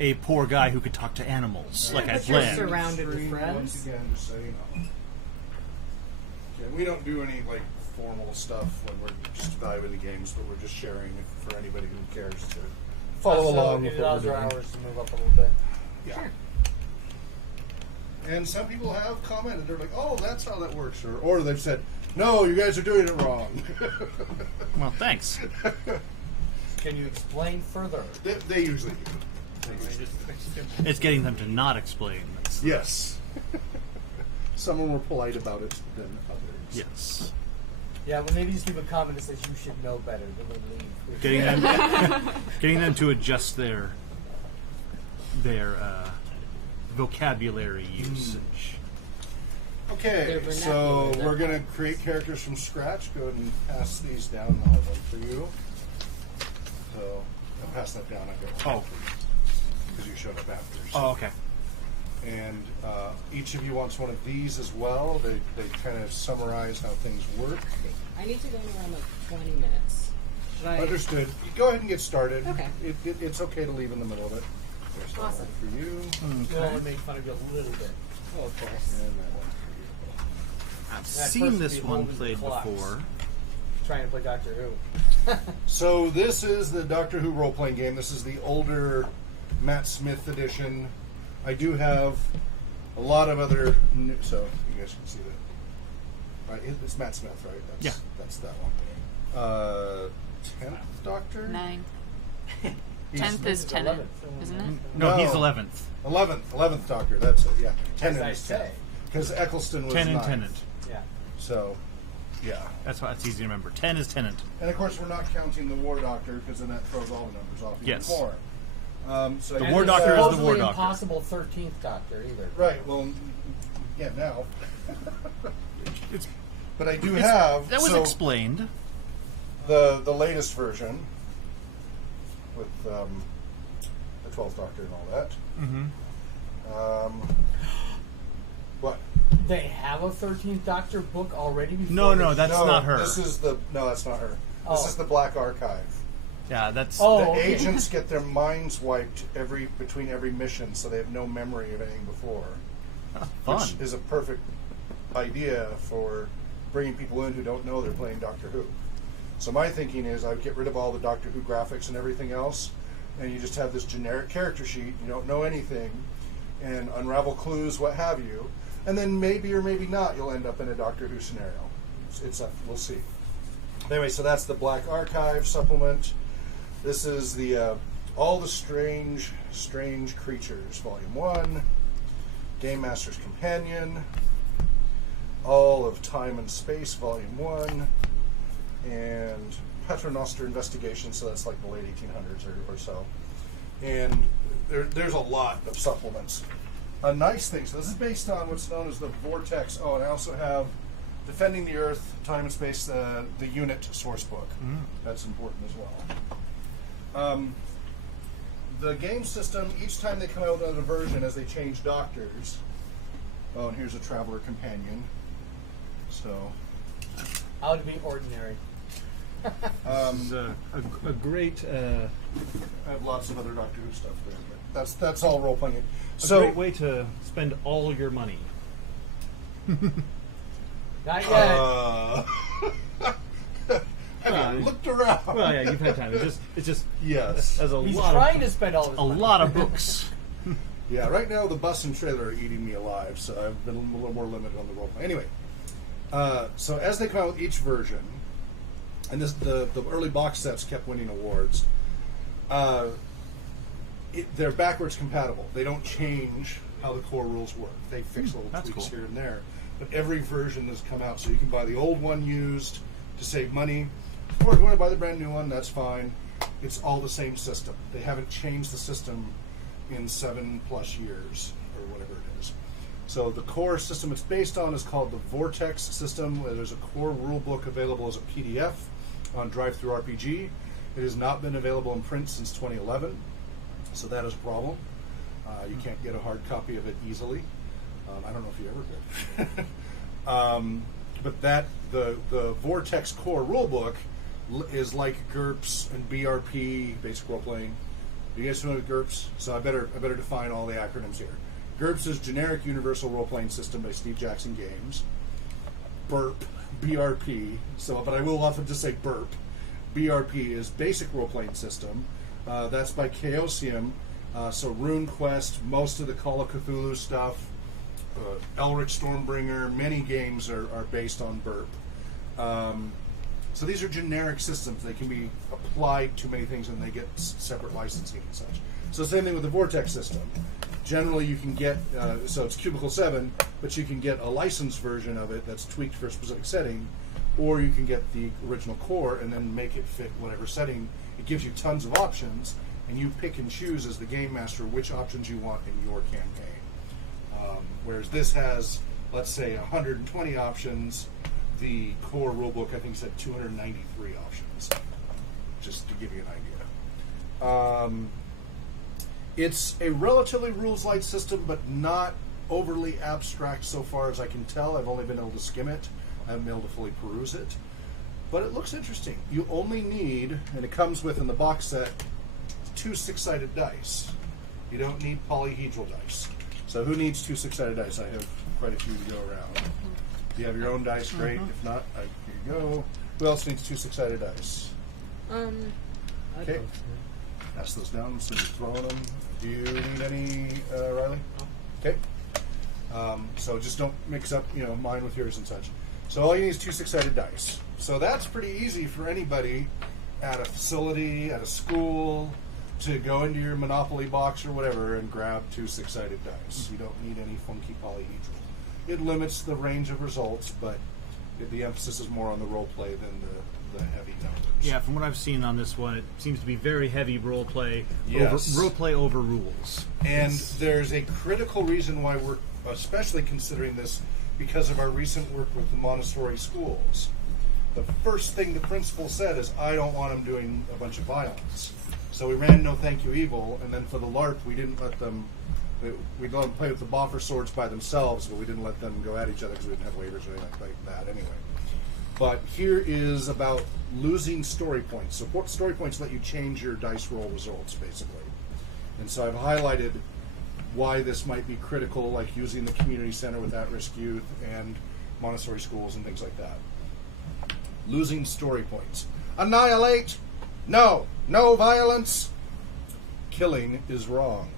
a poor guy who could talk to animals, like I But you're planned. surrounded with friends. Once again, just so you know. Yeah, we don't do any like formal stuff when we're just evaluating the games, but we're just sharing it for anybody who cares to follow along with It what allows we're our doing. hours to move up a little bit. Yeah. Sure. And some people have commented, they're like, "Oh, that's how that works," or they've said, "No, you guys are doing it wrong." Well, thanks. Can you explain further? They usually do. It's getting them to not explain. Yes. Some are more polite about it than others. Yes. Yeah, well, maybe just leave a comment that says you should know better, then we'll leave. Getting them to adjust their vocabulary usage. Okay, Their so vernacular, we're going to create characters from scratch. Go ahead and pass these down, and I'll have one for you. So I'll pass that down. I've got one because you showed up after. So. Oh, okay. And each of you wants one of these as well. They kind of summarize how things work. I need to go in around like 20 minutes. Should I? Understood. Go ahead and get started. Okay. It's okay to leave in the middle of it. There's that Awesome. one for you. We'll only make fun of you a little bit. Oh, of course. And that one for I've That seen person this be one holding played the clocks. before. Trying to play Doctor Who. you. So this is the Doctor Who role-playing game. This is the older Matt Smith edition. I do have a lot of other new, so you guys can see that. Right, it's Matt Smith, right? That's that one. 10th Doctor? 9. He's 10th is Tennant, isn't it? No, he's 11th. 11th Doctor, that's it, yeah. As I Tennant. say. Because Eccleston was 10 and 9th. Tennant. Yeah. So, yeah. That's why it's easy to remember. 10 is Tennant. And of course, we're not counting the War Doctor, because then that throws all the numbers off even Yes. more. So The And War there's Doctor is the supposedly War Doctor. impossible 13th Doctor either. Right, well, yeah, now. It's, But I do have that was so explained. the latest version with the 12th Doctor and all that. Mm-hmm. What? They have a 13th Doctor book already before No, that's not her. This is no, that's not her. Oh. This is the Black Archive. Yeah, that's... Oh. The okay. agents get their minds wiped between every mission, so they have no memory of anything before. fun. Which is a perfect idea for bringing people in who don't know they're playing Doctor Who. So my thinking is I would get rid of all the Doctor Who graphics and everything else, and you just have this generic character sheet. You don't know anything, and unravel clues, what have you, and then maybe or maybe not you'll end up in a Doctor Who scenario. We'll see. Anyway, so that's the Black Archive supplement. This is the All the Strange Creatures, Volume 1, Game Master's Companion, All of Time and Space, Volume 1, and Paternoster Investigation, so that's like the late 1800s or so. And there's a lot of supplements. A nice thing, so this is based on what's known as the Vortex. Oh, and I also have Defending the Earth, Time and Space, the unit source book. That's important as well. The game system, each time they come out with another version, as they change doctors. Oh, and here's a Traveler Companion. So, Out to be ordinary. It's a great... I have lots of other Doctor Who stuff there, but that's all role playing. a So, great way to spend all your money. Not yet. have you looked around? Well, yeah, you've had time. It's just Yes. as a He's lot trying of to spend all his a money. lot of books. Yeah, right now the bus and trailer are eating me alive, so I've been a little more limited on the role play. Anyway, so as they come out with each version, and the early box sets kept winning awards, they're backwards compatible. They don't change how the core rules work. They fix little that's tweaks cool. here and there. But every version has come out, so you can buy the old one used to save money, or if you want to buy the brand new one, that's fine. It's all the same system. They haven't changed the system in 7+ years, or whatever it is. So the core system it's based on is called the Vortex system. There's a core rule book available as a PDF on DriveThruRPG. It has not been available in print since 2011, so that is a problem. You can't get a hard copy of it easily. I don't know if you ever did. But the Vortex core rulebook is like GURPS and BRP, basic role playing, You guys familiar with GURPS? So I better define all the acronyms here. GURPS is Generic Universal Role Playing System by Steve Jackson Games. BURP, BRP. So, but I will often just say BURP. BRP is Basic Role Playing System. That's by Chaosium. So RuneQuest, most of the Call of Cthulhu stuff, Elric Stormbringer, many games are based on BURP. So these are generic systems. They can be applied to many things and they get separate licensing and such. So same thing with the Vortex system. Generally you can get, so it's Cubicle 7, but you can get a licensed version of it that's tweaked for a specific setting, or you can get the original core and then make it fit whatever setting. It gives you tons of options, and you pick and choose as the game master which options you want in your campaign. Whereas this has, let's say, 120 options. The core rulebook, I think, said 293 options, just to give you an idea. It's a relatively rules-light system, but not overly abstract so far as I can tell. I've only been able to skim it. I haven't been able to fully peruse it. But it looks interesting. You only need, and it comes with in the box set, 2 6-sided dice. You don't need polyhedral dice. So who needs 2 6-sided dice? I have quite a few to go around. If you have your own dice, great. If not, here you go. Who else needs 2 6-sided dice? Okay. Pass those down so you're throwing them. Do you need any, Riley? Okay. So just don't mix up, mine with yours and such. So all you need is 2 6-sided dice. So that's pretty easy for anybody at a facility, at a school, to go into your Monopoly box or whatever and grab 2 6-sided dice. You don't need any funky polyhedral. It limits the range of results, but the emphasis is more on the role play than the heavy numbers. Yeah, from what I've seen on this one, it seems to be very heavy role play. Yes. Role play over rules. And there's a critical reason why we're especially considering this, because of our recent work with the Montessori schools. The first thing the principal said is, I don't want them doing a bunch of violence. So we ran No Thank You Evil, and then for the LARP, we didn't let them, we'd let them play with the boffer swords by themselves, but we didn't let them go at each other because we didn't have waivers or anything like that anyway. But here is about losing story points. So story points let you change your dice roll results, basically. And so I've highlighted why this might be critical, like using the community center with at-risk youth and Montessori schools and things like that. Losing story points. Annihilate! No! No violence! Killing is wrong.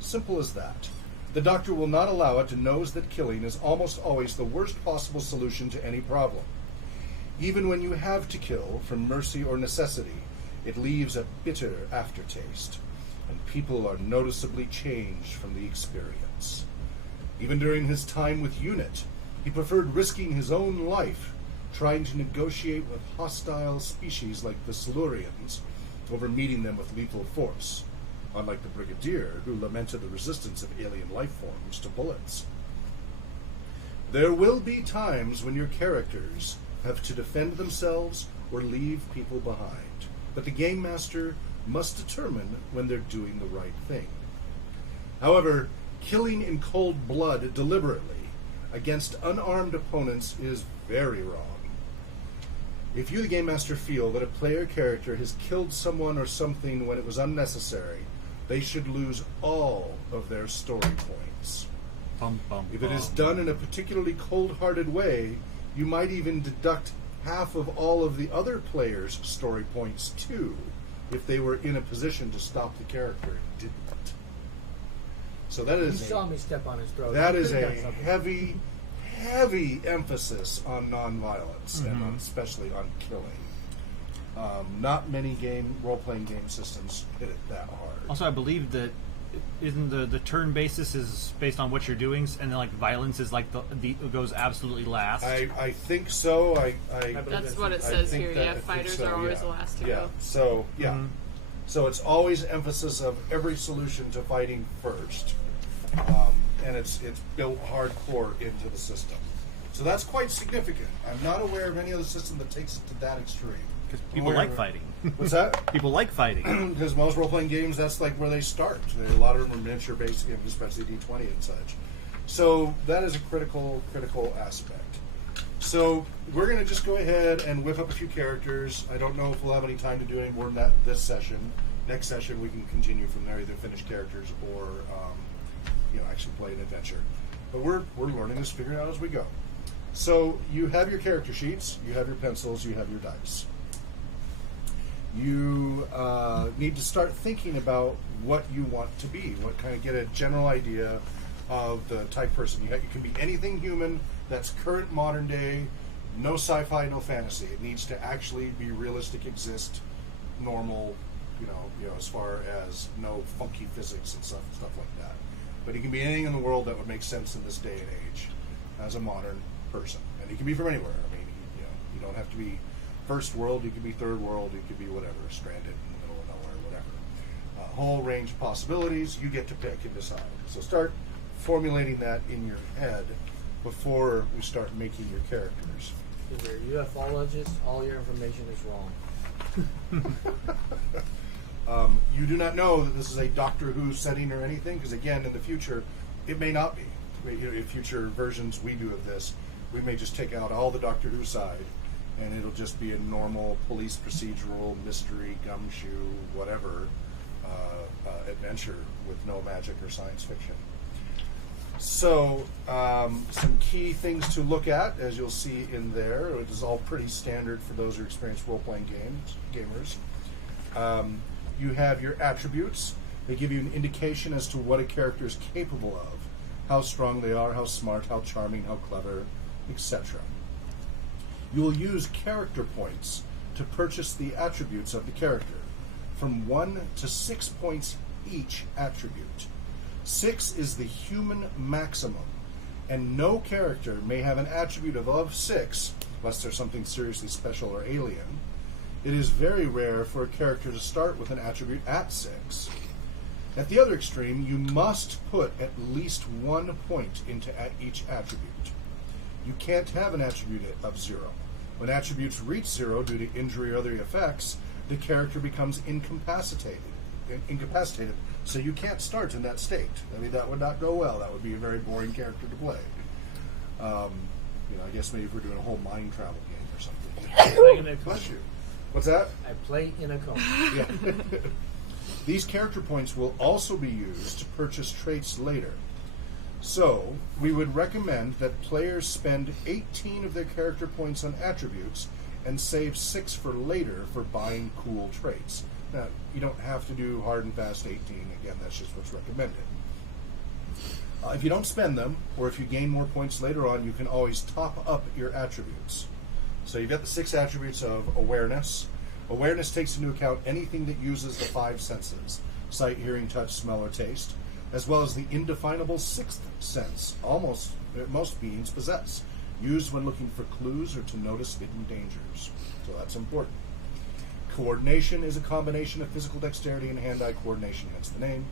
Simple as that. The doctor will not allow it and knows that killing is almost always the worst possible solution to any problem. Even when you have to kill from mercy or necessity, it leaves a bitter aftertaste, and people are noticeably changed from the experience. Even during his time with UNIT, he preferred risking his own life trying to negotiate with hostile species like the Silurians over meeting them with lethal force, unlike the Brigadier, who lamented the resistance of alien life forms to bullets. There will be times when your characters have to defend themselves or leave people behind, but the Game Master must determine when they're doing the right thing. However, killing in cold blood deliberately against unarmed opponents is very wrong. If you, the Game Master, feel that a player character has killed someone or something when it was unnecessary, they should lose all of their story points. If it is done in a particularly cold-hearted way, you might even deduct half of all of the other players' story points too, if they were in a position to stop the character and didn't. So that is He saw me step on his throat. that is a heavy emphasis on nonviolence, and especially on killing. Not many role-playing game systems hit it that hard. Also, I believe that isn't the turn basis is based on what you're doing, and then violence is the goes absolutely last. I think so. That's what it says here. Yeah, fighters are always the last to go. So so it's always emphasis of every solution to fighting first, and it's built hardcore into the system. So that's quite significant. I'm not aware of any other system that takes it to that extreme. Because people like fighting. What's that? People like fighting. Because most role-playing games, that's where they start. A lot of them are miniature-based games, especially D20 and such. So that is a critical aspect. So we're going to just go ahead and whip up a few characters. I don't know if we'll have any time to do any more than that this session. next session we can continue from there, either finish characters or actually play an adventure. But we're learning this, figuring it out as we go. So you have your character sheets, you have your pencils, you have your dice. You need to start thinking about what you want to be, get a general idea of the type person. You can be anything human that's current, modern day, no sci-fi, no fantasy. It needs to actually be realistic, exist, normal, as far as no funky physics and stuff like that. But it can be anything in the world that would make sense in this day and age as a modern person. And it can be from anywhere. I mean, you don't have to be first world, you could be third world, you could be whatever, stranded in the middle of nowhere, whatever. A whole range of possibilities, you get to pick and decide. So start formulating that in your head before we start making your characters. If you're a ufologist, all your information is wrong. You do not know that this is a Doctor Who setting or anything, because again, in the future, it may not be. In future versions we do of this, we may just take out all the Doctor Who side, and it'll just be a normal police procedural, mystery, gumshoe, whatever, adventure with no magic or science fiction. So, some key things to look at, as you'll see in there. It is all pretty standard for those who experience role-playing gamers. You have your attributes. They give you an indication as to what a character is capable of, how strong they are, how smart, how charming, how clever, etc. You will use character points to purchase the attributes of the character, from 1 to 6 points each attribute. 6 is the human maximum, and no character may have an attribute above 6 unless there's something seriously special or alien. It is very rare for a character to start with an attribute at 6. At the other extreme, you must put at least 1 point into each attribute. You can't have an attribute of 0. When attributes reach 0 due to injury or other effects, the character becomes incapacitated, so you can't start in that state. I mean, that would not go well. That would be a very boring character to play. I guess maybe if we're doing a whole mind travel game or something. Bless you. What's that? I play in a coma. Yeah. These character points will also be used to purchase traits later. So, we would recommend that players spend 18 of their character points on attributes and save 6 for later for buying cool traits. Now, you don't have to do hard and fast 18. Again, that's just what's recommended. If you don't spend them, or if you gain more points later on, you can always top up your attributes. So you've got the 6 attributes of awareness. Awareness takes into account anything that uses the 5 senses: sight, hearing, touch, smell, or taste, as well as the indefinable 6th sense, most beings possess, used when looking for clues or to notice hidden dangers. So that's important. Coordination is a combination of physical dexterity and hand-eye coordination, hence the name.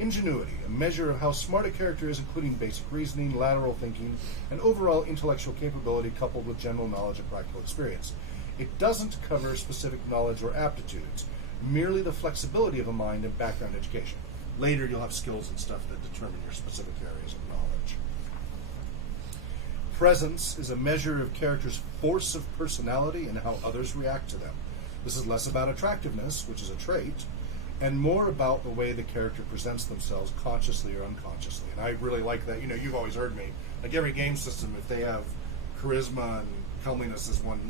Ingenuity, a measure of how smart a character is, including basic reasoning, lateral thinking, and overall intellectual capability coupled with general knowledge and practical experience. It doesn't cover specific knowledge or aptitudes, merely the flexibility of a mind and background education. Later you'll have skills and stuff that determine your specific areas of knowledge. Presence is a measure of characters' force of personality and how others react to them. This is less about attractiveness, which is a trait, and more about the way the character presents themselves consciously or unconsciously. And I really like that. You've always heard me. Like every game system, if they have charisma and comeliness as one,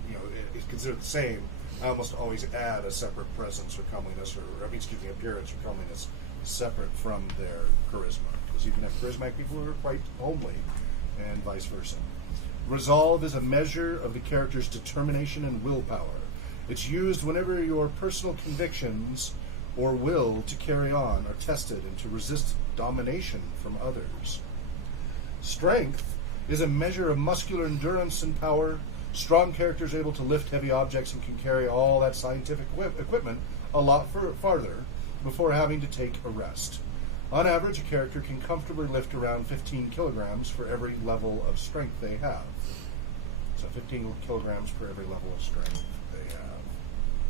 is considered the same, I almost always add a separate presence or comeliness, appearance or comeliness separate from their charisma. Because you can have charismatic people who are quite homely, and vice versa. Resolve is a measure of the character's determination and willpower. It's used whenever your personal convictions or will to carry on are tested and to resist domination from others. Strength is a measure of muscular endurance and power. Strong characters able to lift heavy objects and can carry all that scientific equipment a lot farther before having to take a rest. On average, a character can comfortably lift around 15 kilograms for every level of strength they have. So 15 kilograms for every level of strength they have.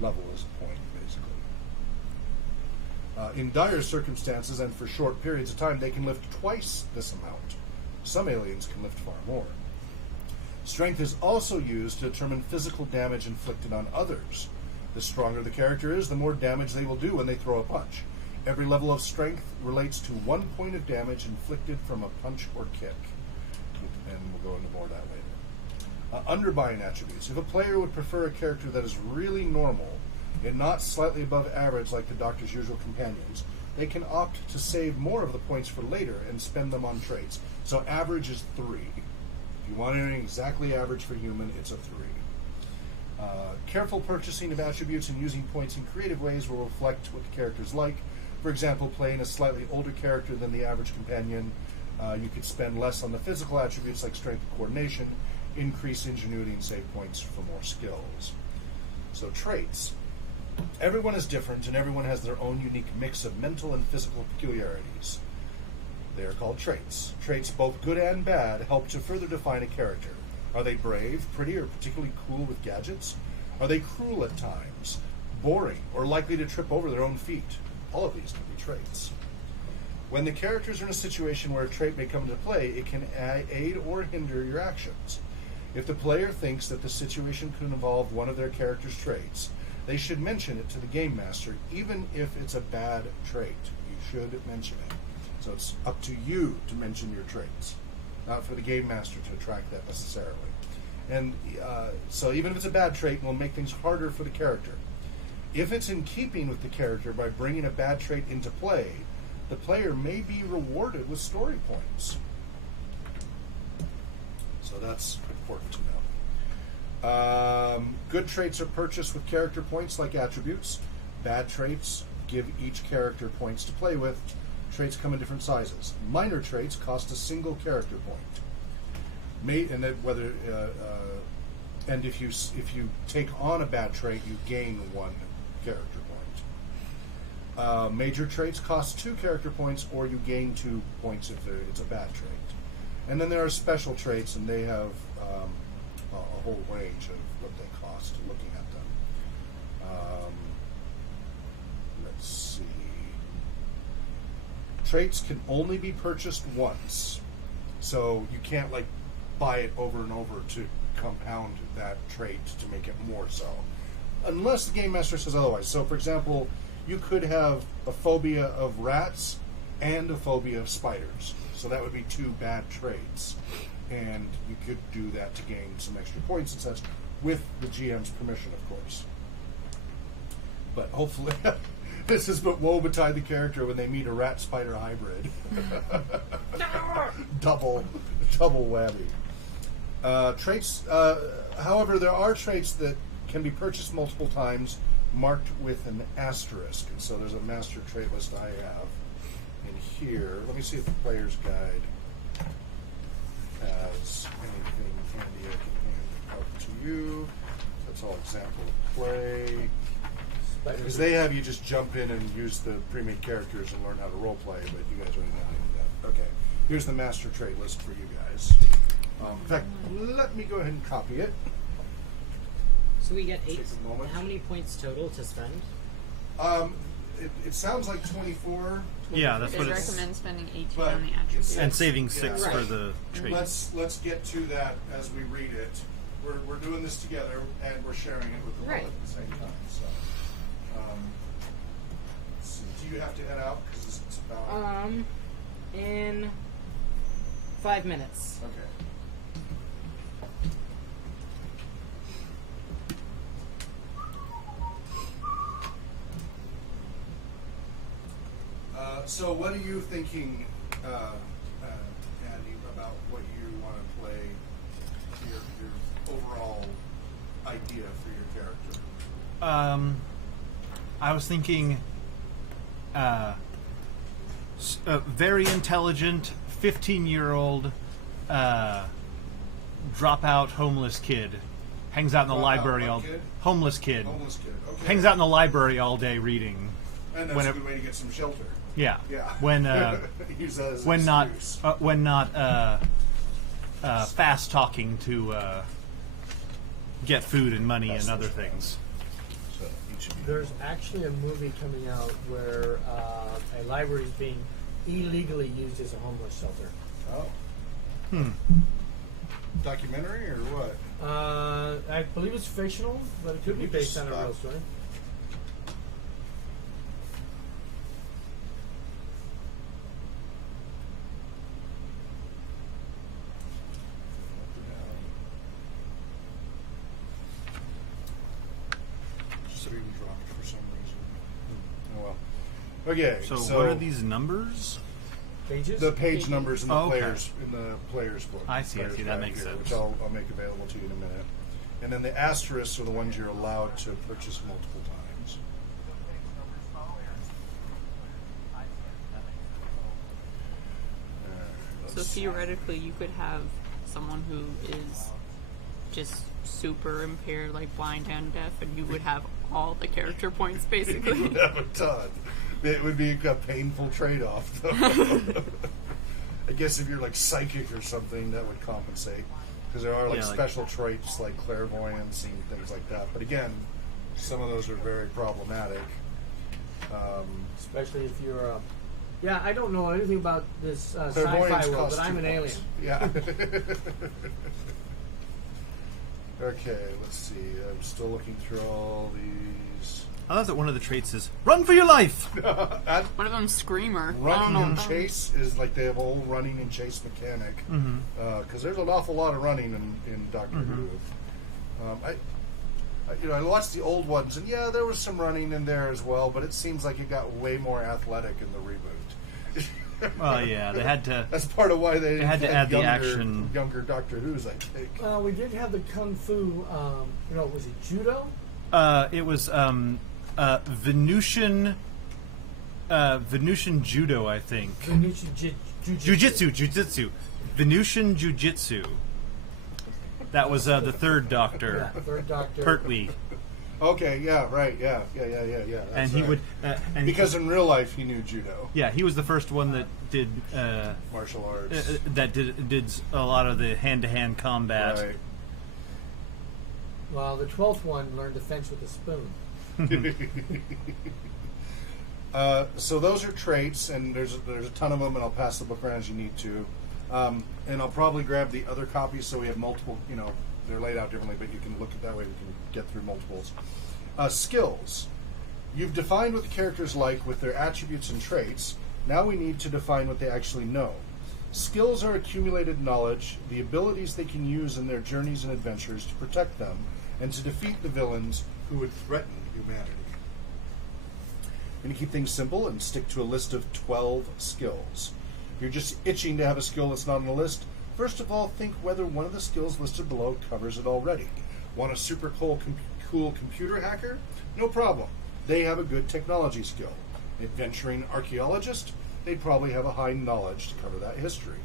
Level is a point, basically. In dire circumstances and for short periods of time, they can lift twice this amount. Some aliens can lift far more. Strength is also used to determine physical damage inflicted on others. The stronger the character is, the more damage they will do when they throw a punch. Every level of strength relates to 1 point of damage inflicted from a punch or kick. And we'll go into more of that later. Underbind attributes. If a player would prefer a character that is really normal and not slightly above average like the Doctor's usual companions, they can opt to save more of the points for later and spend them on traits. So average is 3. If you want anything exactly average for human, it's a 3. Careful purchasing of attributes and using points in creative ways will reflect what the character's like. For example, playing a slightly older character than the average companion, you could spend less on the physical attributes like strength and coordination, increase ingenuity, and save points for more skills. So traits. Everyone is different, and everyone has their own unique mix of mental and physical peculiarities. They are called traits. Traits, both good and bad, help to further define a character. Are they brave, pretty, or particularly cool with gadgets? Are they cruel at times, boring, or likely to trip over their own feet? All of these can be traits. When the characters are in a situation where a trait may come into play, it can aid or hinder your actions. If the player thinks that the situation could involve one of their character's traits, they should mention it to the game master, even if it's a bad trait. You should mention it. So it's up to you to mention your traits, not for the game master to track that necessarily. And so even if it's a bad trait, it will make things harder for the character. If it's in keeping with the character by bringing a bad trait into play, the player may be rewarded with story points. So that's important to know. Good traits are purchased with character points like attributes. Bad traits give each character points to play with. Traits come in different sizes. Minor traits cost a single character point. And if you take on a bad trait, you gain 1 character point. Major traits cost 2 character points, or you gain 2 points if it's a bad trait. And then there are special traits, and they have a whole range of what they cost. Looking at them, let's see. Traits can only be purchased once, so you can't like buy it over and over to compound that trait to make it more so, unless the game master says otherwise. So, for example, you could have a phobia of rats and a phobia of spiders. So that would be 2 bad traits, and you could do that to gain some extra points and such, with the GM's permission, of course. But hopefully, this is but woe betide the character when they meet a rat-spider hybrid. double whammy. Traits, however, there are traits that can be purchased multiple times, marked with an asterisk. And so there's a master trait list I have in here. Let me see if the player's guide has anything handy I can hand out to you. That's all example of play. Because they have you just jump in and use the pre-made characters and learn how to role play, but you guys already know how to do that. Okay, here's the master trait list for you guys. In fact, let me go ahead and copy it. So we get 8. Take a moment. How many points total to spend? It sounds like 24. Yeah, that's They what it's. recommend spending 18 But on the attributes. And saving 6 Yeah. for Right. the trait. Let's get to that as we read it. We're doing this together, and we're sharing it with the world Right. at the same time. So, let's see. Do you have to head out because it's about? In 5 minutes. Okay. So what are you thinking, Andy, about what you want to play, your overall idea for your character? I was thinking a very intelligent 15-year-old dropout homeless kid. Hangs out in the Dropout library what all kid? homeless kid. Homeless kid. Okay. Hangs out in the library all day reading. And that's a good way to get some shelter. Yeah. Yeah. When Use that as when an not excuse. fast talking to get food and money That's and other the things. So each of you. There's actually a movie coming out where a library is being illegally used as a homeless shelter. Oh. Documentary or what? I believe it's fictional, but it could be based on a real story. even dropped for some reason. Oh well. Okay. So what are these numbers? Pages? The page numbers in the Oh, okay. players book. I see. Players That guide makes here, sense. Which I'll make available to you in a minute. And then the asterisks are the ones you're allowed to purchase multiple times. So theoretically, you could have someone who is just super impaired, like blind and deaf, and you would have all the character points, basically. You would have a ton. It would be a painful trade-off, though. I guess if you're like psychic or something, that would compensate. Because there are like special traits like clairvoyance and things like that. But again, some of those are very problematic. Especially if you're yeah, I don't know anything about this Clairvoyance sci-fi world, costs but I'm 2 an alien. points. Yeah. Okay, let's see. I'm still looking through all these. I love that one of the traits is run for your life. One of them Screamer. Running and chase is like they have a whole running and chase mechanic. Because there's an awful lot of running in Doctor Who. I watched the old ones, and yeah, there was some running in there as well, but it seems like it got way more athletic in the reboot. Well, yeah, they had to. That's part of why they had to add the action. Younger Doctor Who's, I think. We did have the kung fu. Was it judo? It was Venusian judo, I think. Venusian Jujitsu. Venusian jujitsu. That was the third Doctor. Yeah, third Doctor. Pertwee. Okay, yeah, right, yeah. And he would, because in real life he knew judo. Yeah, he was the first one that did martial arts. That did a lot of the hand-to-hand combat. Right. Well, the 12th one learned to fence with a spoon. So those are traits, and there's a ton of them, and I'll pass the book around as you need to. And I'll probably grab the other copies so we have multiple, they're laid out differently, but you can look at that way, we can get through multiples. Skills. You've defined what the characters like with their attributes and traits. Now we need to define what they actually know. Skills are accumulated knowledge, the abilities they can use in their journeys and adventures to protect them and to defeat the villains who would threaten humanity. I'm going to keep things simple and stick to a list of 12 skills. If you're just itching to have a skill that's not on the list, first of all, think whether one of the skills listed below covers it already. Want a super cool computer hacker? No problem. They have a good technology skill. Adventuring archaeologist? They'd probably have a high knowledge to cover that history.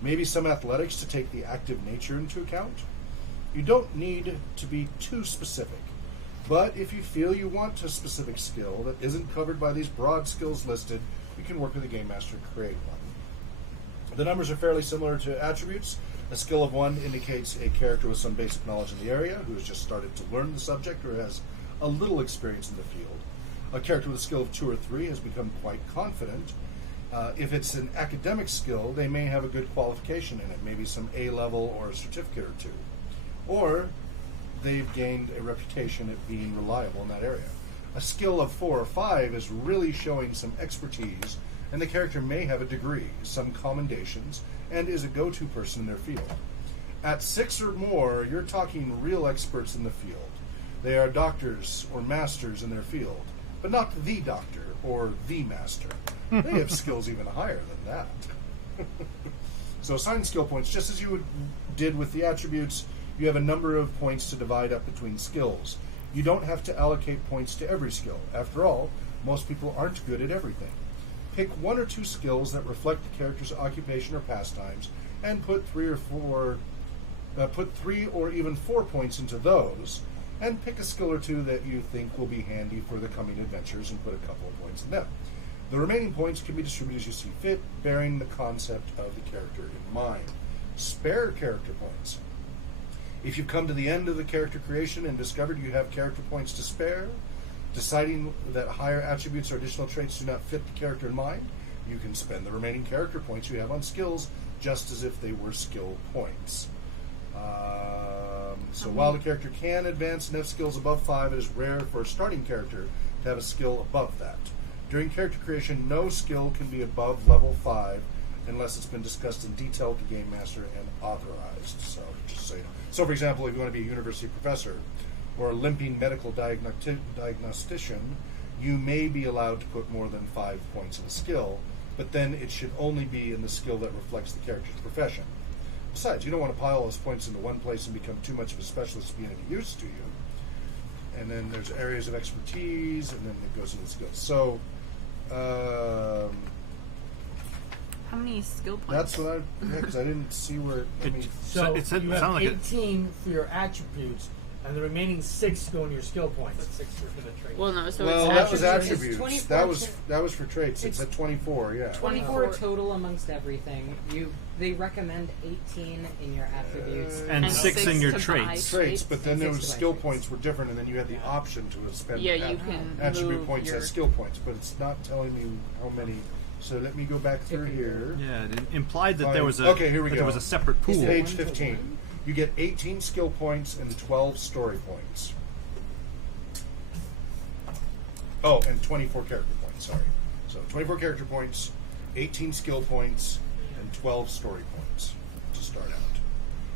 Maybe some athletics to take the active nature into account? You don't need to be too specific, but if you feel you want a specific skill that isn't covered by these broad skills listed, you can work with a game master to create one. The numbers are fairly similar to attributes. A skill of 1 indicates a character with some basic knowledge in the area who has just started to learn the subject or has a little experience in the field. A character with a skill of 2 or 3 has become quite confident. If it's an academic skill, they may have a good qualification in it, maybe some A-level or a certificate or 2. Or they've gained a reputation at being reliable in that area. A skill of 4 or 5 is really showing some expertise, and the character may have a degree, some commendations, and is a go-to person in their field. At 6 or more, you're talking real experts in the field. They are doctors or masters in their field, but not the doctor or the master. They have skills even higher than that. So assign skill points, just as you did with the attributes. You have a number of points to divide up between skills. You don't have to allocate points to every skill. After all, most people aren't good at everything. Pick 1 or 2 skills that reflect the character's occupation or pastimes, and put 3 or even 4 points into those, and pick a skill or 2 that you think will be handy for the coming adventures and put a couple of points in them. The remaining points can be distributed as you see fit, bearing the concept of the character in mind. Spare character points. If you've come to the end of the character creation and discovered you have character points to spare, deciding that higher attributes or additional traits do not fit the character in mind, you can spend the remaining character points you have on skills just as if they were skill points. So while the character can advance and have skills above 5, it is rare for a starting character to have a skill above that. During character creation, no skill can be above level 5 unless it's been discussed in detail with the Game Master and authorized. So, just so you know. So, for example, if you want to be a university professor, or a limping medical diagnostician, you may be allowed to put more than 5 points in a skill, but then it should only be in the skill that reflects the character's profession. Besides, you don't want to pile those points into one place and become too much of a specialist to be any use to you. And then there's areas of expertise, and then it goes into the skills. So, How many skill points? that's what because I didn't see where. So It said- you it have sounded like 18 for your attributes, and the remaining 6 go into your skill points. Well, no. So Well, it's that was attributes. attributes. 24 That was for traits. It It's- said 24. Yeah. 24 total amongst everything. They recommend 18 in your attributes. And 6 in your to buy traits. Traits, but then there was Six skill traits. points were different, and then you had the option to spend Yeah, you can attribute move points your... as skill points, but it's not telling me how many. So let me go back through here. Yeah, it implied that Fine. there was a Okay, here we that go. there was a separate pool. Page 1 to 15. 1. You get 18 skill points and 12 story points. Oh, and 24 character points, sorry. So 24 character points, 18 skill points, and 12 story points to start out.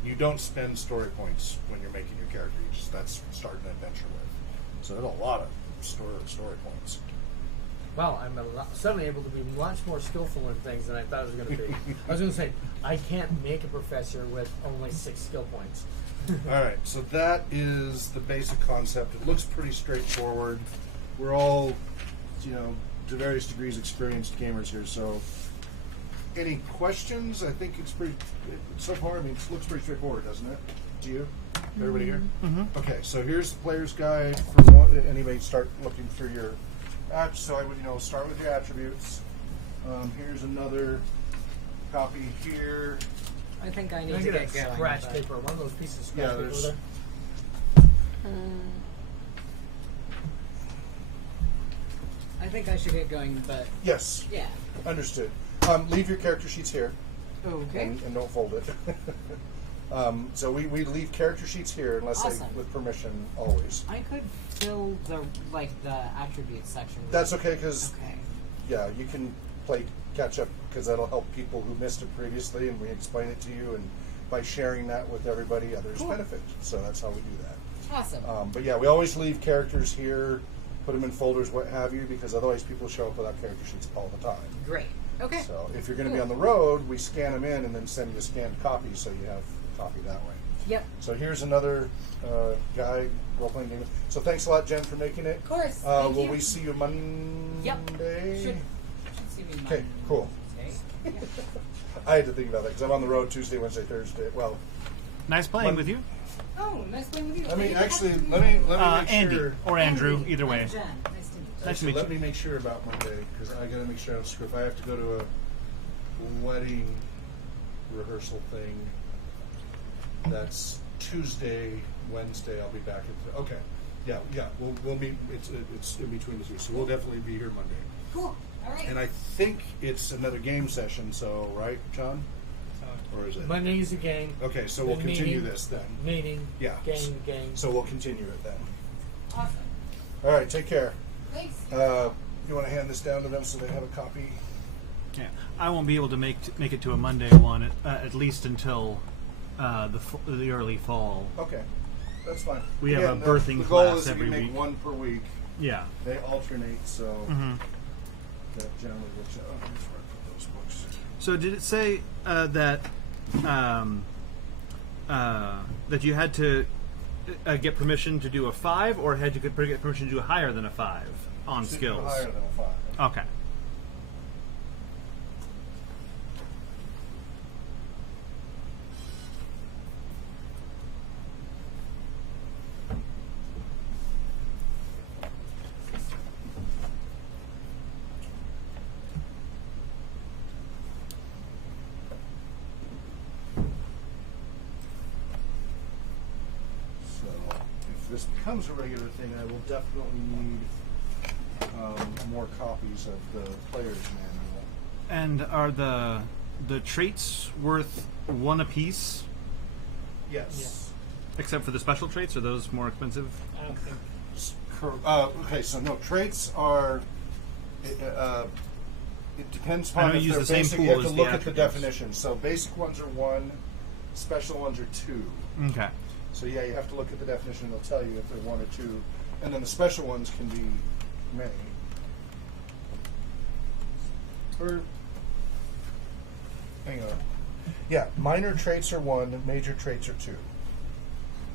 You don't spend story points when you're making your character. That's start an adventure with. So there's a lot of story points. Wow, I'm suddenly able to be much more skillful in things than I thought I was going to be. I was going to say, I can't make a professor with only 6 skill points. All right, so that is the basic concept. It looks pretty straightforward. We're all, to various degrees experienced gamers here. So, any questions? I think it's pretty. So far, it looks pretty straightforward, doesn't it? To you, everybody here. Mm-hmm. Okay, so here's the player's guide for anybody. Start looking through your. So I would, start with your attributes. Here's another copy here. I think I Can need I to get get a going. scratch but- paper? One of those pieces of scratch Yeah, paper there's- there? I think I should get going, but Yes, yeah. understood. Leave your character sheets here. Okay. And don't fold it. So we leave character sheets here unless Awesome. with permission, always. I could fill the attributes section. with- That's okay because Okay. yeah, you can play catch up because that'll help people who missed it previously, and we explain it to you, and by sharing that with everybody, others Cool. benefit. So that's how we do that. Awesome. But yeah, we always leave characters here, put them in folders, what have you, because otherwise people show up without character sheets all the time. Great. Okay. So if you're going to be Cool. on the road, we scan them in and then send you a scanned copy, so you have a copy that way. Yep. So here's another guide, role-playing game. So thanks a lot, Jen, for making it. Of course. Thank Will you. we see you Monday? Yep. Should see me Okay, cool. Monday. Yep. I had to think about that because I'm on the road Tuesday, Wednesday, Thursday. Well, Nice playing with you. Oh, nice playing with you. let me Thank you for actually having let me make Andy sure. or Andrew, Andy. either way. I'm Jen. Nice to meet you. Nice to meet Let you. me make sure about Monday because I got to make sure I don't screw. If I have to go to a wedding rehearsal thing, that's Tuesday, Wednesday. I'll be back. Okay, yeah. We'll meet. It's in between the two, so we'll definitely be here Monday. Cool. All right. And I think it's another game session. So right, John, or is it? Monday is a game. Okay, so we'll Then continue meeting, this then. Meeting. Yeah. Game. So we'll continue it then. Awesome. All right, take care. Thanks. You want to hand this down to them so they have a copy? Yeah, I won't be able to make it to a Monday one at least until the early fall. Okay, that's fine. We have a Again, birthing the goal class is that every you make week. one per week. Yeah. They alternate, so Hmm. that generally works out. Oh, here's where I put those books. So did it say that that you had to get permission to do a 5, or had you get permission to do higher than a 5 on So skills? higher than a 5. Okay. So if this becomes a regular thing, I will definitely need more copies of the player's manual. And are the traits worth 1 apiece, Yes. except for the special traits? Are those more expensive? I don't think. Okay, so no, traits are. It depends I know upon you if use they're the same basic. pool You have to as the look at the attributes. definition. So basic ones are 1, special ones are 2. Okay. So yeah, you have to look at the definition. They'll tell you if they're one or two, and then the special ones can be many. Or hang on. Yeah, minor traits are 1, major traits are 2,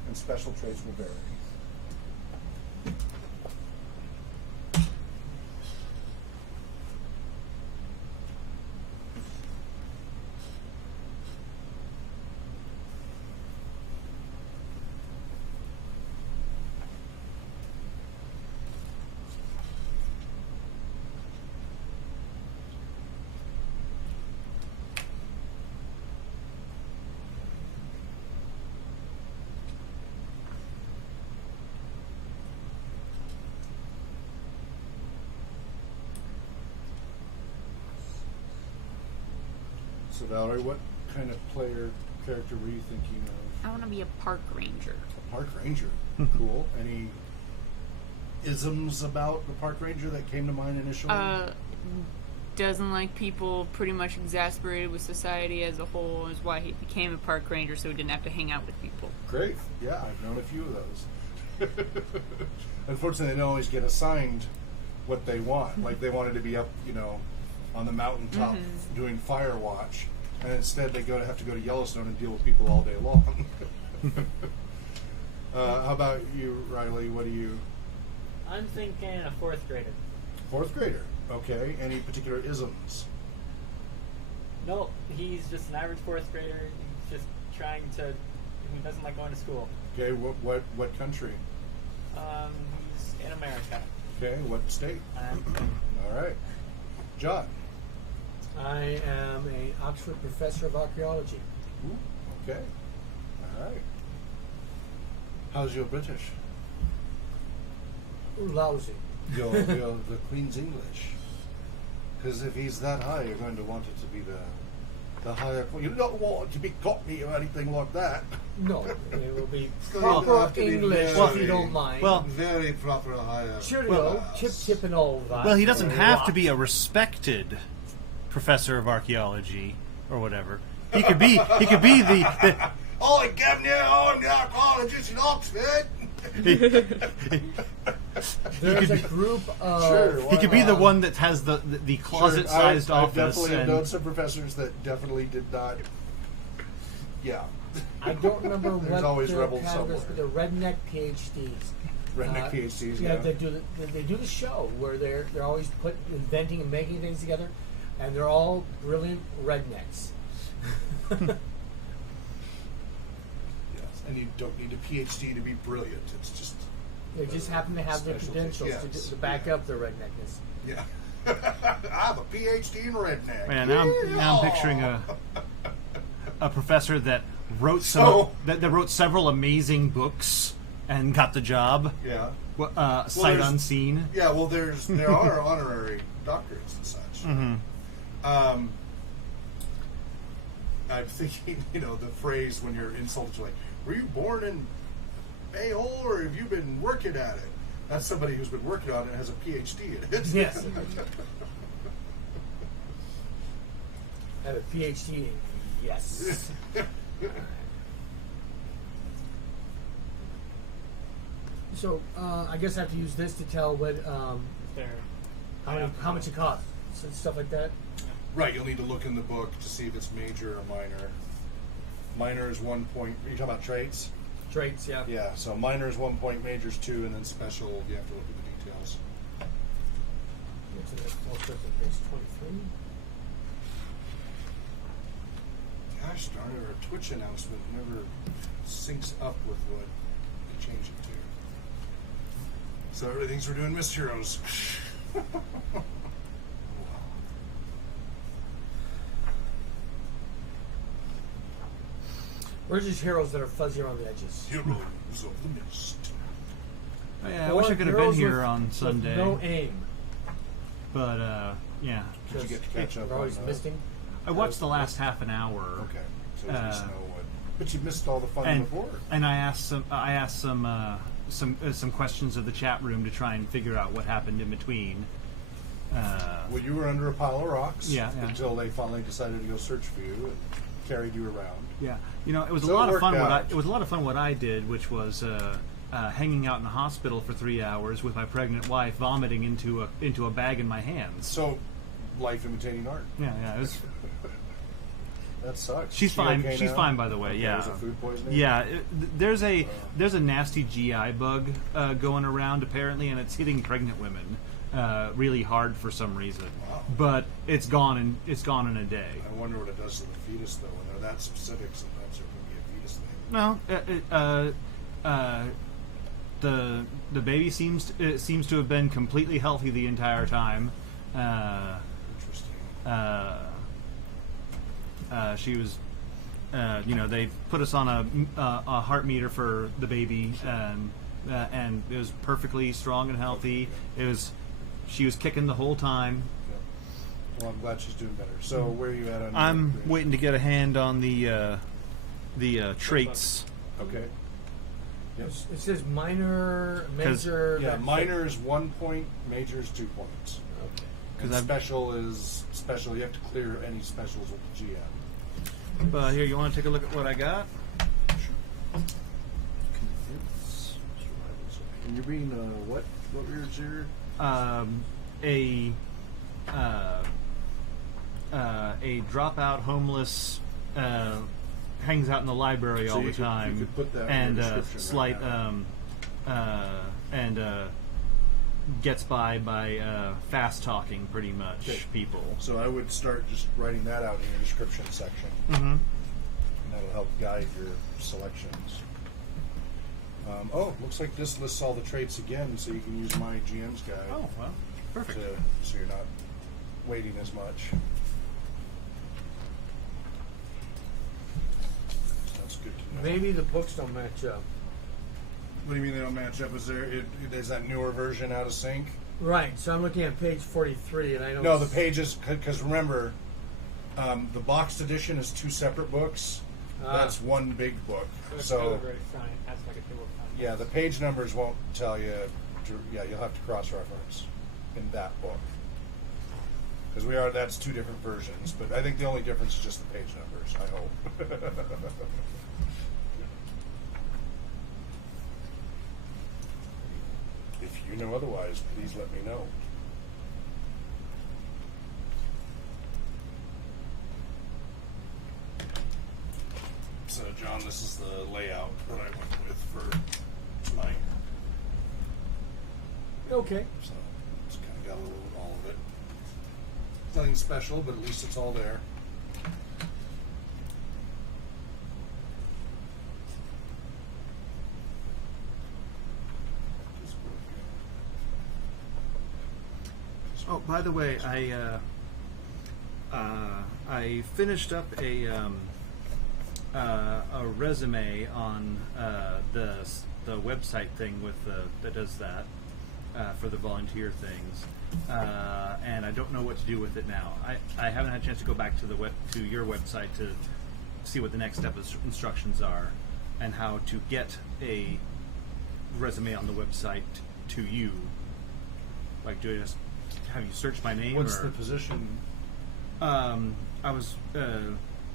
and special traits will vary. So Valerie, what kind of character were you thinking of? I want to be a park ranger. A park ranger. Cool. Any isms about the park ranger that came to mind initially? Doesn't like people, pretty much exasperated with society as a whole, is why he became a park ranger, so he didn't have to hang out with people. Great. Yeah, I've known a few of those. Unfortunately, they don't always get assigned what they want. Like they wanted to be up, on the mountaintop doing fire watch, and instead they have to go to Yellowstone and deal with people all day long. How about you, Riley? What do you? I'm thinking a 4th grader. 4th grader. Okay. Any particular isms? No, he's just an average 4th grader. He's just he doesn't like going to school. Okay. What country? He's in America. Okay. What state? All right. John. I am an Oxford professor of archaeology. Ooh, okay. All right. How's your British? Lousy. Your the Queen's English. Because if he's that high, you're going to want it to be the higher. You don't want it to be Cockney or anything like that. No, it will be Well, proper English if you don't mind. Well, Very proper higher. Cheerio, chip and all that. well, he doesn't have to be a respected professor of archaeology or whatever. He could be the I came here on the archaeologist in Oxford. There's a group of... Sure, he could be the one that has the closet-sized I've office. definitely and known some professors that definitely did not. Yeah. I don't remember There's what always their rebels categories, somewhere. but they're redneck PhDs. Redneck PhDs, Yeah, yeah. they do the show where they're always inventing and making things together, and they're all brilliant rednecks. Yes, and you don't need a PhD to be brilliant. It's just They just happen to have the Specialty, credentials yes, to back yeah. up their redneckness. yeah. I'm a PhD in redneck. Man, now I'm picturing a professor that wrote that wrote several amazing books and got the job. Yeah. Sight there's- unseen. Yeah. Well, there are honorary doctorates and such. Mm-hmm. I'm thinking, the phrase when you're insulted, you're like, were you born in a-hole or have you been working at it? That's somebody who's been working on it and has a PhD in it. Yes. I have a PhD in yes. So I guess I have to use this to tell what how much it costs, so stuff like that. Right, you'll need to look in the book to see if it's major or minor. Minor is 1 point. Are you talking about traits? Traits, yeah. Yeah, so minor is 1 point, major is 2, and then special, you have to look at the details. It's in page 23. Gosh darn it, our Twitch announcement never syncs up with what we change it to. So everything's we're doing Miss Heroes. We're just heroes that are fuzzy around the edges. Heroes of the Mist. Oh, yeah, I wish I could have been Heroes here with- on with Sunday. no aim. But yeah, Did you get to catch up We're always on misting. I watched the last half an hour. Okay, so at least know what. But you missed all the fun And before. and I asked some questions of the chat room to try and figure out what happened in between. Well, you were under a pile of rocks. Yeah. Until they finally decided to go search for you. carried you around. Yeah, it was So a lot it of fun. worked out. It was a lot of fun what I did, which was hanging out in a hospital for 3 hours with my pregnant wife, vomiting into a bag in my hands. So, life imitating art. Yeah, it was. That sucks. She's Is she fine. okay She's now? fine, by the way. Okay, Yeah. was it food poisoning? Yeah, there's a nasty GI bug going around apparently, and it's hitting pregnant women really hard for some reason. Wow. But it's gone in a day. I wonder what it does to the fetus, though. When they're that specific, sometimes there can be a fetus thing. No, the baby seems to have been completely healthy the entire time. Interesting. She was, they put us on a heart meter for the baby, and it was perfectly strong and healthy. She was kicking the whole time. Yeah. Well, I'm glad she's doing better. So, where are you at on? I'm your creation? waiting to get a hand on the traits. Okay. Yep. It says minor, major. Yeah, minor is 1 point, major is 2 points. Okay. And 'Cause special is special. You have to clear any specials with the GM. But here, you want to take a look at what I got? And you're being what? What weird zero? A dropout homeless hangs out in the library So all you the could- time, you could put that in and your description slight right and gets by fast talking pretty much Okay. people. So I would start just writing that out in your description section, Mm-hmm. and that'll help guide your selections. Looks like this lists all the traits again, so you can use my GM's guide. Oh well, perfect. So you're not waiting as much. That's good to know. Maybe the books don't match up. What do you mean they don't match up? Is that newer version out of sync? Right. So I'm looking at page 43, and I don't. No, the pages, because remember, the boxed edition is 2 separate books. That's one big book. So it's So, code right front. It has like a dual front. yeah, the page numbers won't tell you. You'll have to cross-reference in that book. Because that's 2 different versions. But I think the only difference is just the page numbers, I hope. If you know otherwise, please let me know. So, John, this is the layout that I went with for tonight. Okay. So, just kind of got a little all of it. Nothing special, but at least it's all there. Oh, by the way, I finished up a resume on the website thing with that does that for the volunteer things, and I don't know what to do with it now. I haven't had a chance to go back to your website to see what the next step of instructions are, and how to get a resume on the website to you. Like, do I just have you search my name? What's or? the position? I was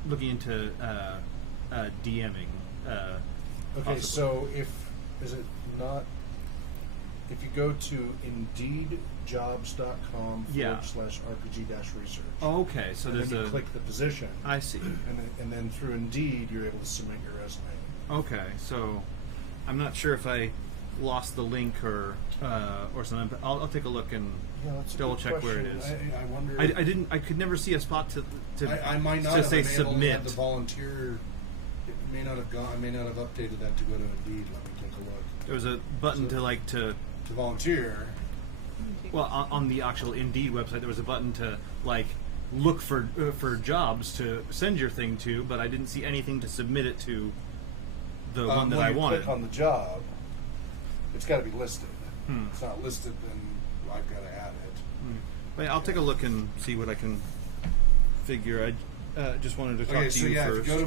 looking into DMing. Okay, possibly. so if you go to indeedjobs.com Yeah. /RPG-research. Oh, okay, so and there's then you a. click the position, I see. and then through Indeed you're able to submit your resume. Okay, so I'm not sure if I lost the link or something, but I'll take a look and that's a double good check where it question. is. I wonder. I didn't. I could never see a spot to I might not to have. say I may have only had submit. the volunteer. It may not have gone. I may not have updated that to go to Indeed. Let me take a look. There was a button So- to To volunteer. well on the actual Indeed website there was a button to look for jobs to send your thing to, but I didn't see anything to submit it to the one that when I you wanted. click on the job, it's got to be listed. Hmm. If it's not listed, then I've got to add it. But I'll take a look and see what I can figure. I just wanted to talk Okay, to so you yeah, first. if you go to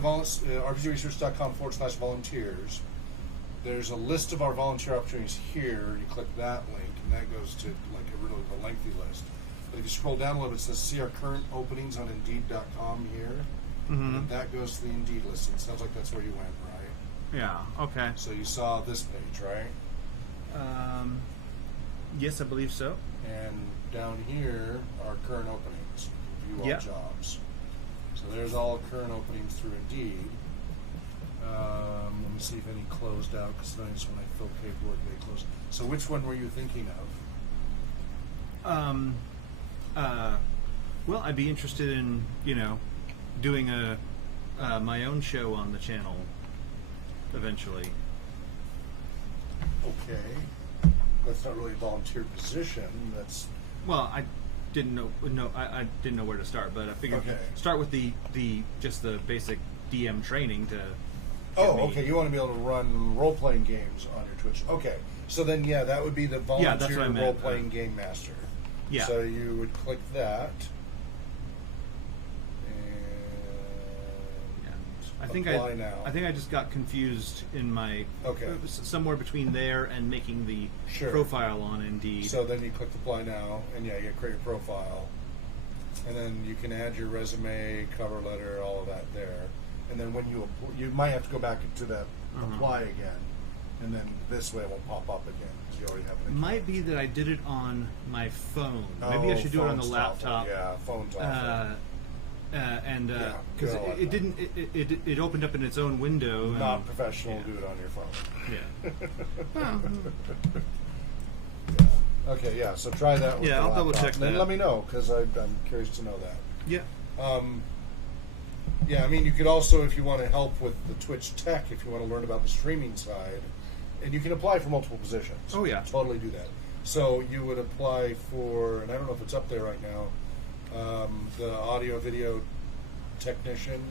rpgresearch.com/volunteers, there's a list of our volunteer opportunities here. You click that link, and that goes to like a really lengthy list. But if you scroll down a little bit, it says see our current openings on Indeed.com here. Mhm. And that goes to the Indeed listing. Sounds like that's where you went, right? Yeah. Okay. So you saw this page, right? Yes, I believe so. And down here are current openings. View all Yeah. jobs. So there's all current openings through Indeed. Let me see if any closed out, because sometimes when I fill paperwork, they close. So which one were you thinking of? Well, I'd be interested in, doing my own show on the channel eventually. Okay. That's not really a volunteer position. That's Well, I didn't know. No, I didn't know where to start, but I figured Okay. start with the just the basic DM training to. Oh, get me- okay. You want to be able to run role-playing games on your Twitch. Okay. So then, yeah, that would be the that's volunteer what I meant. role-playing game master. Yeah. So you would click that. I think Apply now. I think I just got confused in my Okay. somewhere between there and making the Sure. profile on Indeed. So then you click apply now, and yeah, you create a profile, and then you can add your resume, cover letter, all of that there. And then when you might have to go back into that apply again, and then this way it won't pop up again because you already have an account. Might be that I did it on my phone. Maybe I should do it on the phone's laptop. awful. Yeah, phone's awful. And Yeah, because go on it didn't, it opened up in its own window. Not and- professional. yeah. Do it on your phone. Yeah. Yeah. Okay. Yeah. So try that. With Yeah, the I'll double laptop. check Then that. let me know because I'm curious to know that. Yeah. Yeah, I mean, you could also, if you want to help with the Twitch tech, if you want to learn about the streaming side, and you can apply for multiple positions. Oh, yeah. Totally do that. So you would apply for, and I don't know if it's up there right now, the audio video technician.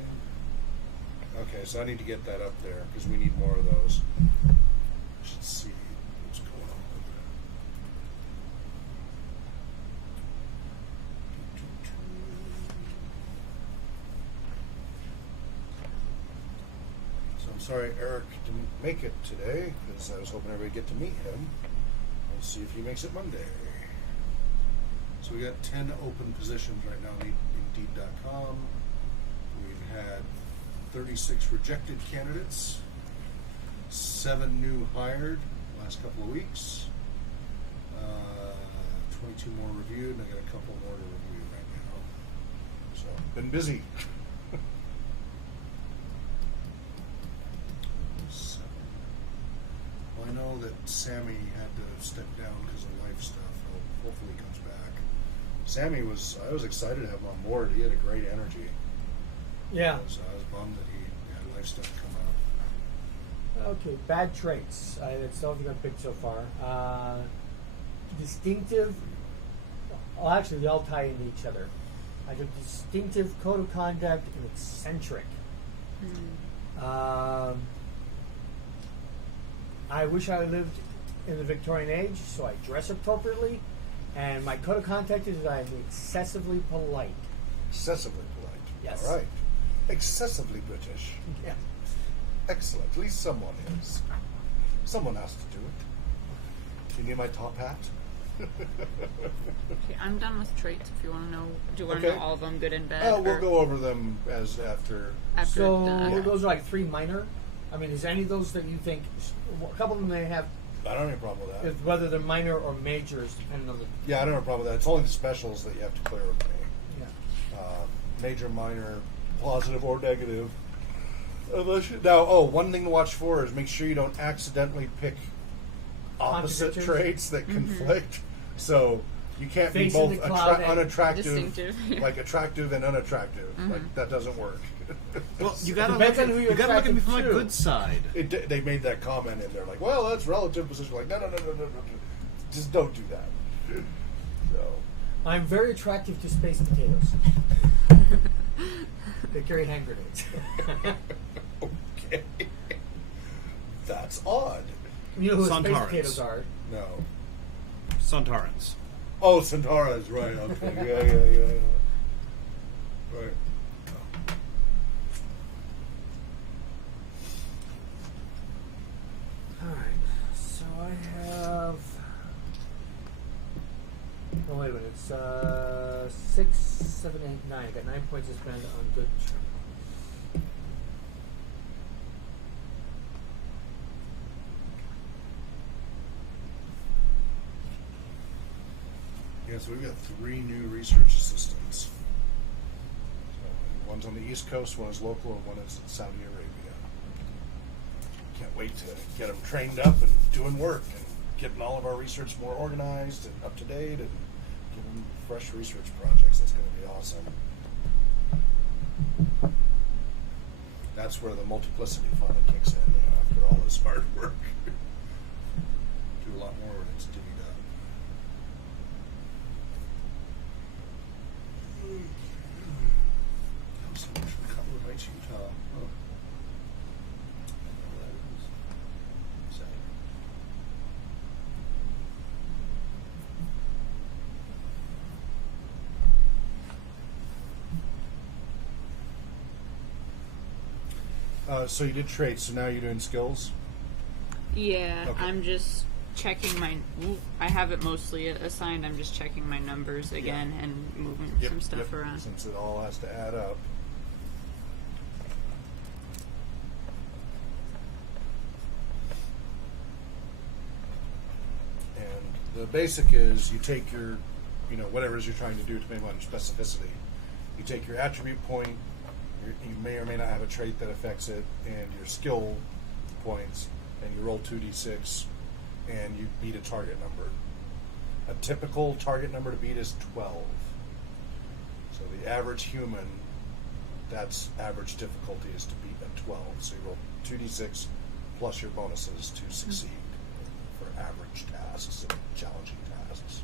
Okay, so I need to get that up there because we need more of those. Should see what's going on with that. So I'm sorry Eric didn't make it today because I was hoping everybody would get to meet him. Let's see if he makes it Monday. So we got 10 open positions right now on Indeed.com. We've had 36 rejected candidates, 7 new hired last couple of weeks, 22 more reviewed, and I got a couple more to review right now. So been busy. Well, I know that Sammy had to step down because of life stuff. Hopefully he comes back. Sammy I was excited to have him on board. He had a great energy. Yeah. So I was bummed that he had life stuff come out. Okay, bad traits. It's all you got picked so far. Distinctive. Well, actually, they all tie into each other. I got distinctive, code of conduct, and eccentric. I wish I lived in the Victorian age, so I dress appropriately. And my code of conduct is that I'm excessively polite. Excessively polite. Yes. All right. Excessively British. Yeah. Excellent. At least someone is. Someone has to do it. Do you need my top hat? Okay, I'm done with traits. If you want to know, do you want to Okay. know all of them, good and bad? We'll or go over them as after. after So the- those are like 3 minor. I mean, is any of those that you think? A couple of them may have I don't have any problem with that. whether they're minor or majors, depending on the. Yeah, I don't have a problem with that. It's only the specials that you have to clear with me. Yeah. Major, minor, positive or negative. One thing to watch for is make sure you don't accidentally pick opposite Contradictions. traits that conflict. So you can't Face be in both the cloud and unattractive, distinctive. like attractive and unattractive. Like that doesn't work. Well, you gotta Depends look on who at, you're you gotta look at me from my attracted to. good side. They made that comment in there, like, well, that's relative position. Like, no. Just don't do that. So, I'm very attractive to space potatoes. They carry hand grenades. okay. That's odd. You know who space Santarans. potatoes are? No. Santarans. Oh, Centaurus, right. Okay. Yeah. Right. Alright, so I have. Oh, wait a minute. It's 6, 7, 8, 9. I got 9 points to spend on good. Yeah, so we've got 3 new research assistants. So one's on the East Coast, one is local, and one is in Saudi Arabia. Can't wait to get them trained up and doing work and getting all of our research more organized and up to date and giving fresh research projects. That's going to be awesome. That's where the multiplicity finally kicks in, after all this hard work. Do a lot more when it's divvied up. So much for Cutler Heights, Utah. Oh. I don't know where that is. Sad. So you did traits, so now you're doing skills? Yeah, Okay. I'm just checking my. I have it mostly assigned. I'm just checking my numbers again and moving some stuff around. Since it all has to add up. And the basic is you take your, whatever it is you're trying to do to minimize your specificity. You take your attribute point, you may or may not have a trait that affects it, and your skill points, and you roll 2d6, and you beat a target number. A typical target number to beat is 12. So the average human, that's average difficulty is to beat a 12. So you roll 2d6 plus your bonuses to succeed for average tasks and challenging tasks.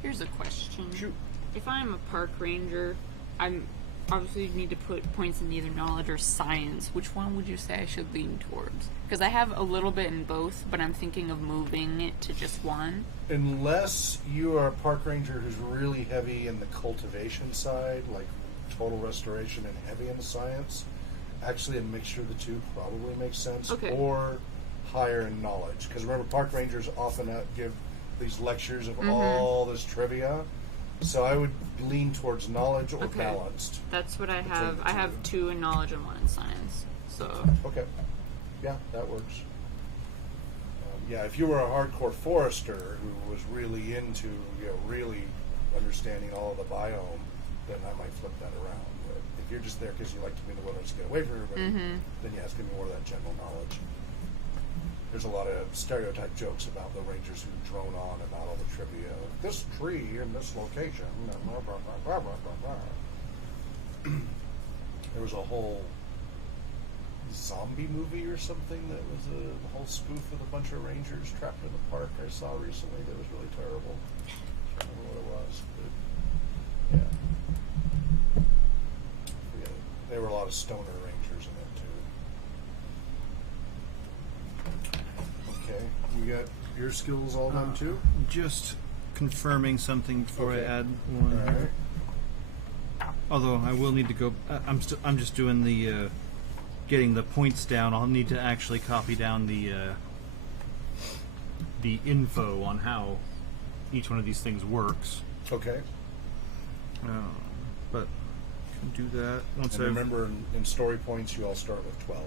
Here's a question. Shoot. If I'm a park ranger, I'm obviously need to put points in either knowledge or science. Which one would you say I should lean towards? Because I have a little bit in both, but I'm thinking of moving it to just one. Unless you are a park ranger who's really heavy in the cultivation side, like total restoration, and heavy in the science, actually a mixture of the two probably makes sense. Okay. Or higher in knowledge. Because remember, park rangers often give these lectures of all this trivia. So I would lean towards knowledge or balanced. That's what I Between have. the I two. have 2 in knowledge and 1 in science. So Okay. Yeah, that works. Yeah, if you were a hardcore forester who was really into, really understanding all of the biome, then I might flip that around. But if you're just there because you like to be in the wilderness to get away from everybody, then yeah, it's going to be more of that general knowledge. There's a lot of stereotype jokes about the rangers who drone on about all the trivia. This tree in this location. Blah, blah, blah, blah, blah, blah. There was a whole zombie movie or something that was a whole spoof with a bunch of rangers trapped in the park I saw recently that was really terrible. I can't remember what it was, but yeah. There were a lot of stoner rangers in it too. Okay, you got your skills all done too? Just confirming something before Okay. I add one. All right. Although I will need to go. I'm just doing the getting the points down. I'll need to actually copy down the info on how each one of these things works. Okay. But can do that once And I remember, in story points, you all start with 12.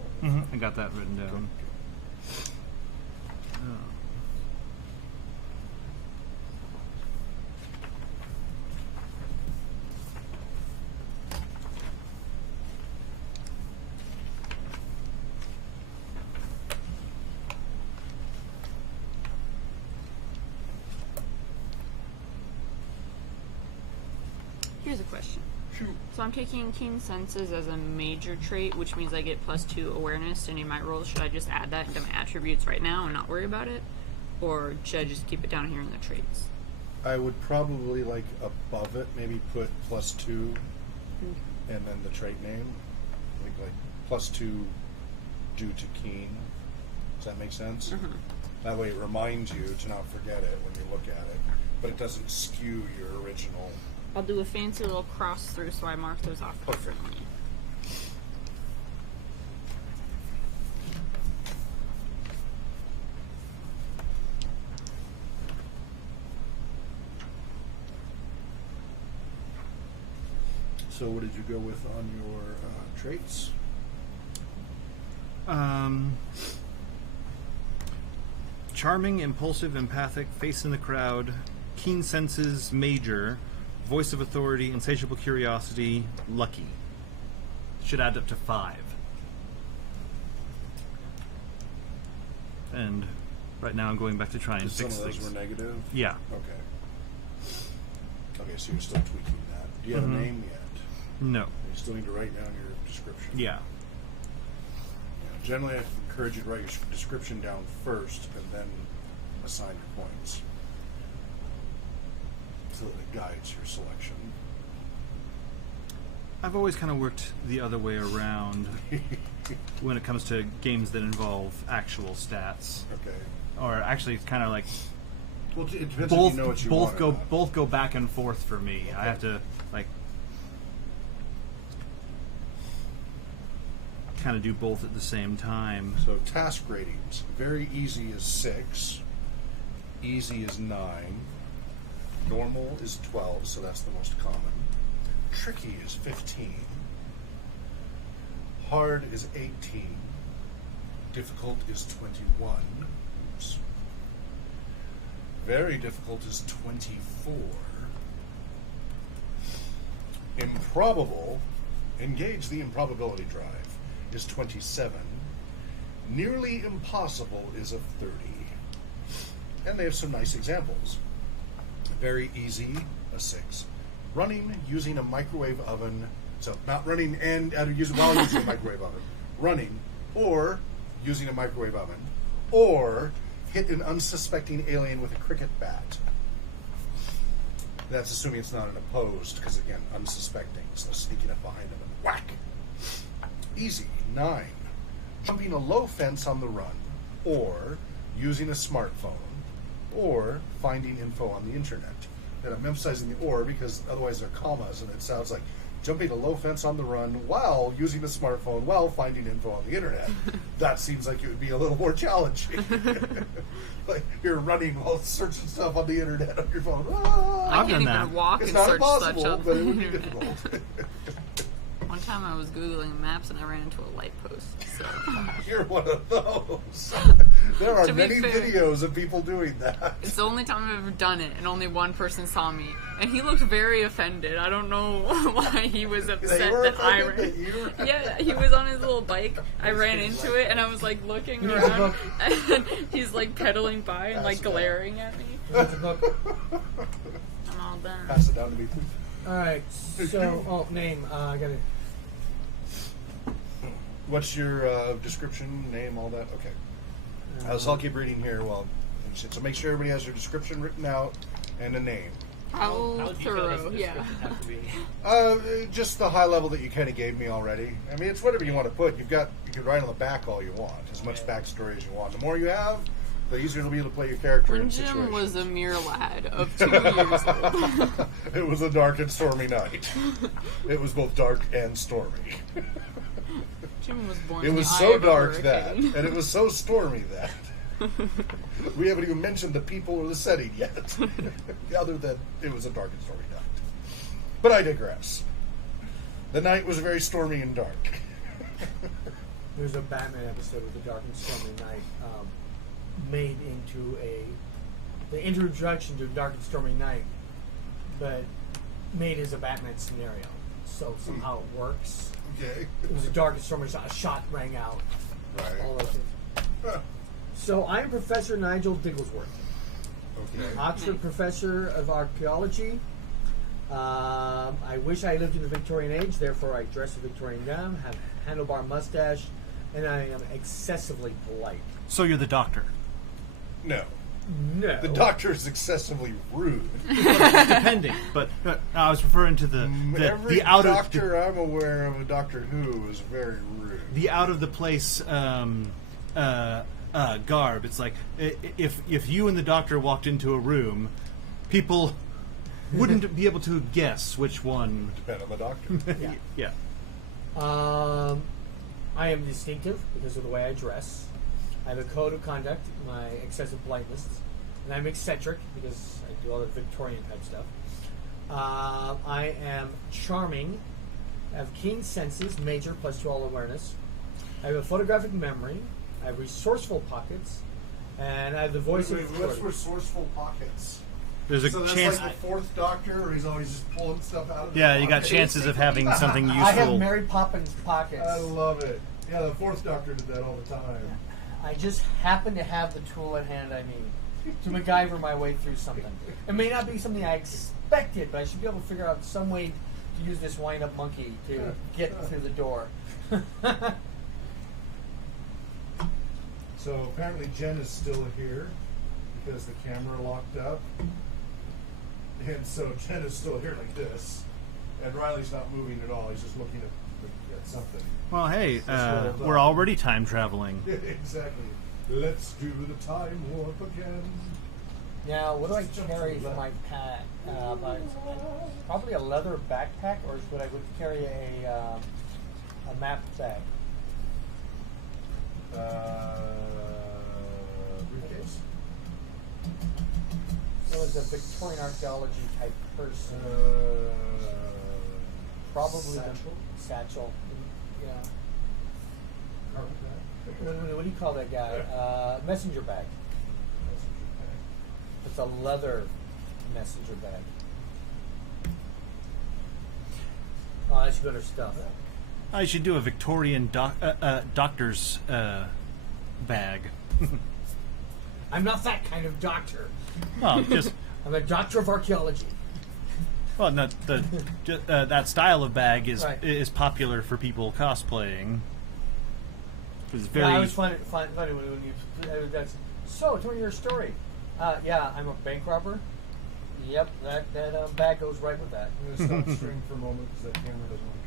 I got that written down. here's a question. Shoot. So I'm taking keen senses as a major trait, which means I get +2 awareness to any of my rolls. Should I just add that into my attributes right now and not worry about it? Or should I just keep it down here in the traits? I would probably, above it, maybe put +2 and then the trait name. Like +2 due to keen. Does that make sense? That way it reminds you to not forget it when you look at it, but it doesn't skew your original. I'll do a fancy little cross through so I mark those off differently. So what did you go with on your traits? Charming, impulsive, empathic, face in the crowd, keen senses, major, voice of authority, insatiable curiosity, lucky. Should add up to 5. And right now I'm going back to try and Some fix of those things. were negative? Yeah. Okay. Okay, so you're still tweaking that. Do you have a name yet? No. You still need to write down your description. Yeah. Generally, I encourage you to write your description down first and then assign your points so that it guides your selection. I've always kind of worked the other way around when it comes to games that involve actual stats. Okay. Or actually, it's kind of like Well, it depends both if you know what you both want go or not. both go back and forth for me. I have to like kind of do both at the same time. So task ratings. Very easy is 6. Easy is 9. Normal is 12, so that's the most common. Tricky is 15. Hard is 18. Difficult is 21. Oops. Very difficult is 24. Improbable, engage the improbability drive, is 27. Nearly impossible is a 30. And they have some nice examples. Very easy, a 6. Running using a microwave oven, so not running and while using a microwave oven. Running, or using a microwave oven, or hit an unsuspecting alien with a cricket bat. That's assuming it's not an opposed, because again, unsuspecting, so sneaking up behind him and whack. Easy, 9. Jumping a low fence on the run, or using a smartphone, or finding info on the internet. And I'm emphasizing the or because otherwise they're commas and it sounds like jumping a low fence on the run while using a smartphone while finding info on the internet. That seems like it would be a little more challenging. Like you're running while searching stuff on the internet on your phone. Ah! I I've can't done even that. walk It's and not search impossible, such but it would be up. difficult. One time I was Googling maps and I ran into a light post. So You're one of those. There are To be many fair, videos of people doing that. it's the only time I've ever done it, and only one person saw me, and he looked very offended. I don't know why he was upset were that I offended ran. that you were- Yeah, he was on his little bike. I ran into it, and I was like looking around, and he's like pedaling by and like Pass it down. glaring at me. That's a book. I'm all done. Pass it down to me, please. All right. So, name. I got it. What's your description, name, all that? Okay. So I'll keep reading here. So make sure everybody has their description written out and a name. How How detailed does thorough, the yeah. description have to be? Just the high level that you kind of gave me already. I mean, it's whatever you want to put. You can write on the back all you want, as much Okay. backstory as you want. The more you have, the easier it'll be to play your character When in Jim situations. was a mere lad of 2 years old. It was a dark and stormy night. It was both dark and stormy. Jim was born It in was the eye so of a dark that, hurricane. and it was so stormy that, we haven't even mentioned the people or the setting yet, other than it was a dark and stormy night. But I digress. The night was very stormy and dark. There's a Batman episode of The Dark and Stormy Night made into the introduction to Dark and Stormy Night, but made as a Batman scenario. So somehow it works. Okay. It was a dark and stormy night. A shot rang out. All Right. those things. So I'm Professor Nigel Digglesworth, Okay. Oxford Professor of Archaeology. I wish I lived in the Victorian age, therefore I dress a Victorian gown, have a handlebar mustache, and I am excessively polite. So you're the doctor. No. No. The doctor is excessively rude. Depending, but I was referring to the Every out doctor I'm aware of a Doctor Who is very rude. the out of the place garb. It's like if you and the doctor walked into a room, people wouldn't be able to guess which one. Depend on the doctor. Yeah. I am distinctive because of the way I dress. I have a code of conduct, my excessive politeness, and I'm eccentric because I do all the Victorian type stuff. I am charming. I have keen senses, major plus 2 all awareness. I have a photographic memory. I have resourceful pockets, and I have the voice of What's authority. resourceful pockets? There's a So that's chance. like the fourth Doctor, or he's always just pulling stuff out of his Yeah, you got pocket. chances of having something useful. I have Mary Poppins pockets. I love it. Yeah, the fourth Doctor did that all the time. I just happen to have the tool at hand I need to MacGyver my way through something. It may not be something I expected, but I should be able to figure out some way to use this wind-up monkey to get through the door. So apparently Jen is still here because the camera locked up. And so Jen is still here like this. And Riley's not moving at all. He's just looking at something. Well, hey, well done. we're already time traveling. Exactly. Let's do the time warp again. Now, what do I carry for my pack? Probably a leather backpack, or would I carry a map bag? Briefcase? I was a Victorian archaeology type person. Probably satchel? the satchel. Yeah. Carpet bag? What do you call that guy? Messenger bag. Messenger bag. It's a leather messenger bag. Oh, that's better stuff. I should do a Victorian doctor's bag. I'm not that kind of doctor. Well, just I'm a doctor of archaeology. well, no, that style of bag is Right. is popular for people cosplaying. It's very. Yeah, I was funny when you. That's so. Tell me your story. Yeah, I'm a bank robber. Yep, that bag goes right with that. I'm going to stop streaming for a moment because that camera doesn't want to